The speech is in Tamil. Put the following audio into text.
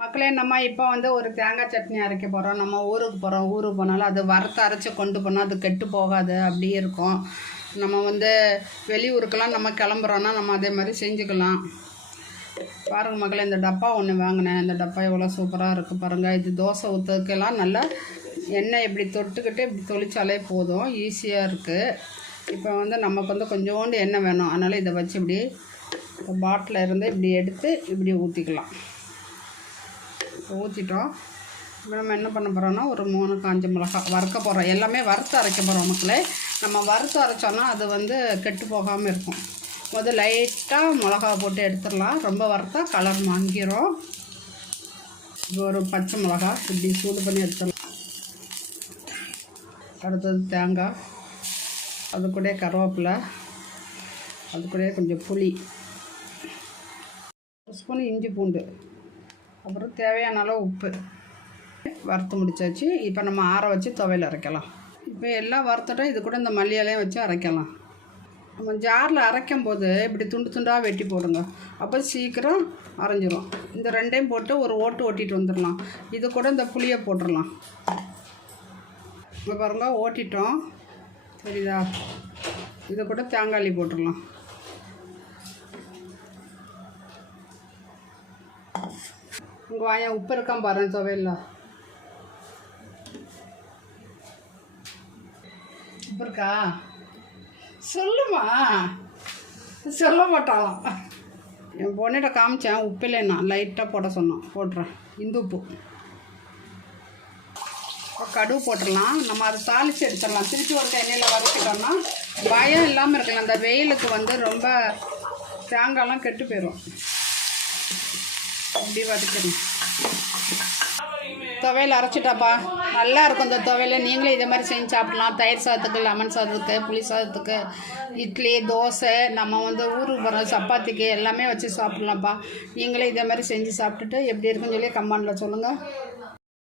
மக்களே, நம்ம இப்போ ஒரு தேங்காய் சட்னி அரைக்க போகிறோம். நம்ம ஊருக்கு போகிறோம். ஊருக்கு போனாலும் அது வறுத்து அரைச்சி கொண்டு போனால் அது கெட்டு போகாது, அப்படியே இருக்கும். நம்ம வெளியூருக்கெல்லாம் நம்ம கிளம்புறோன்னா நம்ம அதே மாதிரி செஞ்சுக்கலாம். பாருங்கள் மக்களே, இந்த டப்பா ஒன்று வாங்கினேன். இந்த டப்பா எவ்வளோ சூப்பராக இருக்குது பாருங்கள். இது தோசை ஊற்றுறதுக்கெல்லாம் நல்லா எண்ணெய் இப்படி தொட்டுக்கிட்டு இப்படி தொளிச்சாலே போதும், ஈஸியாக இருக்குது. இப்போ நமக்கு கொஞ்சோண்டு எண்ணெய் வேணும். அதனால் இதை வச்சு இப்படி பாட்டில் இருந்து இப்படி எடுத்து இப்படி ஊற்றிக்கலாம். ஊற்றிட்டோம். இப்போ நம்ம என்ன பண்ண போகிறோன்னா ஒரு 3 காஞ்ச மிளகாய் வறுக்க போகிறோம். எல்லாமே வறுத்து அரைக்க போகிறோம் மக்களே. நம்ம வறுத்து அரைச்சோன்னா அது கெட்டு போகாமல் இருக்கும். லைட்டாக மிளகா போட்டு எடுத்துடலாம். ரொம்ப வறுத்தா கலர் மங்கிரும். இப்போ ஒரு பச்சை மிளகா இப்படி சூடு பண்ணி எடுத்துடலாம். அடுத்தது தேங்காய், அது கூட கருவேப்பிலை, அது கூட கொஞ்சம் புளி, ஒரு ஸ்பூன் இஞ்சி பூண்டு, அப்புறம் தேவையான அளவு உப்பு. வறுத்து முடிச்சாச்சு. இப்போ நம்ம ஆற வச்சு துவையல் அரைக்கலாம். இப்போ எல்லாம் வறுத்துட்டோம். இது கூட இந்த மல்லி இலையும் வச்சு அரைக்கலாம். நம்ம ஜாரில் அரைக்கும் போது இப்படி துண்டு துண்டாக வெட்டி போடுங்க, அப்போ சீக்கிரம் அரைஞ்சிரும். இந்த ரெண்டையும் போட்டு ஒரு ஓட்டு ஓட்டிட்டு வந்துடலாம். இது கூட இந்த புளியை போட்டுடலாம். இப்போ பாருங்க, ஓட்டிட்டோம், சரிதா? இது கூட தேங்காய் போட்டுடலாம். உங்கள் வாயா உப்பு இருக்கான் பாருங்க துவையல்ல. உப்பு இருக்கா சொல்லுமா? சொல்ல மாட்டாளாம். என் பொண்ணிட்ட காமிச்சேன், உப்பு இல்லைன்னா லைட்டாக போட சொன்னோம். போட்டுறேன் இந்து உப்பு. கடுகு போட்டுடலாம். நம்ம அதை தாளித்து எடுத்துடலாம். திருப்பி ஒரு எண்ணெயில் வறுத்துட்டோம்னா பயம் இல்லாமல் இருக்கலாம். அந்த வெயிலுக்கு ரொம்ப தேங்காய்லாம் கெட்டு போயிடும். அப்படி வதக்கணும். துவையல் அரைச்சிட்டாப்பா, நல்லா இருக்கும் இந்த துவையல். நீங்களே இதே மாதிரி செஞ்சு சாப்பிடலாம். தயிர் சாதத்துக்கு, லெமன் சாதத்துக்கு, புளி சாதத்துக்கு, இட்லி, தோசை, நம்ம ஊருக்கு போகிற சப்பாத்திக்கு எல்லாமே வச்சு சாப்பிட்லாம்ப்பா. நீங்களே இதே மாதிரி செஞ்சு சாப்பிட்டுட்டு எப்படி இருக்குன்னு சொல்லி கமெண்டில் சொல்லுங்கள்.